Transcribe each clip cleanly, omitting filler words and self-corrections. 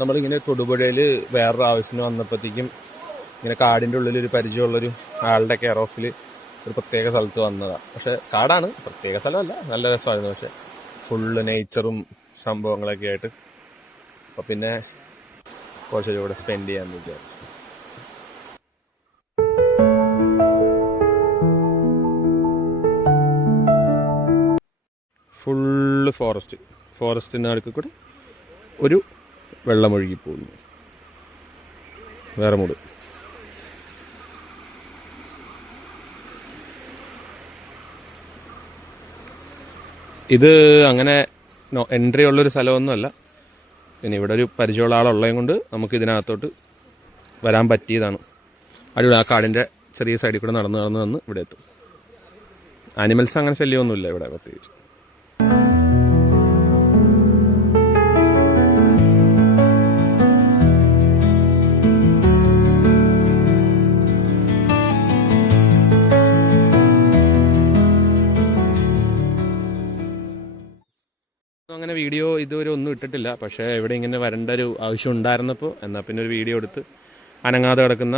നമ്മളിങ്ങനെ തൊടുപുഴയിൽ വേറൊരു ആവശ്യത്തിന് വന്നപ്പോഴത്തേക്കും ഇങ്ങനെ കാടിൻ്റെ ഉള്ളിലൊരു പരിചയമുള്ളൊരു ആളുടെ കെയർ ഓഫിൽ ഒരു പ്രത്യേക സ്ഥലത്ത് വന്നതാണ്. പക്ഷെ കാടാണ്, പ്രത്യേക സ്ഥലമല്ല, നല്ല രസമായിരുന്നു. പക്ഷെ ഫുള്ള് നേച്ചറും സംഭവങ്ങളൊക്കെ ആയിട്ട് അപ്പോൾ പിന്നെ കുറച്ച് കൂടെ സ്പെൻഡ് ചെയ്യാമെന്ന് വിചാരിച്ചു. ഫുള്ള് ഫോറസ്റ്റിൻ്റെ അടുക്ക് കൂടെ ഒരു വെള്ളമൊഴുകി പോകുന്നു, വേറെ മൂട്. ഇത് അങ്ങനെ എൻട്രി ഉള്ളൊരു സ്ഥലമൊന്നുമല്ല. പിന്നെ ഇവിടെ ഒരു പരിചയമുള്ള ആളുള്ളതും കൊണ്ട് നമുക്ക് ഇതിനകത്തോട്ട് വരാൻ പറ്റിയതാണ്. അടിപൊളി. ആ കാടിൻ്റെ ചെറിയ സൈഡിൽ കൂടെ നടന്ന് വന്ന് ഇവിടെ എത്തും. ആനിമൽസ് അങ്ങനെ ശല്യമൊന്നുമില്ല ഇവിടെ പ്രത്യേകിച്ച്. അങ്ങനെ വീഡിയോ ഇതുവരെ ഒന്നും ഇട്ടിട്ടില്ല. പക്ഷേ ഇവിടെ ഇങ്ങനെ വരേണ്ട ഒരു ആവശ്യം ഉണ്ടായിരുന്നപ്പോൾ എന്നാൽ പിന്നെ ഒരു വീഡിയോ എടുത്ത് അനങ്ങാതെ കിടക്കുന്ന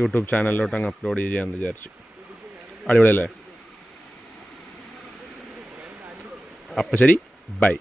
യൂട്യൂബ് ചാനലിലോട്ട് അങ്ങ് അപ്ലോഡ് ചെയ്യാമെന്ന് വിചാരിച്ചു. അടിപൊളിയല്ലേ? അപ്പം ശരി, ബൈ.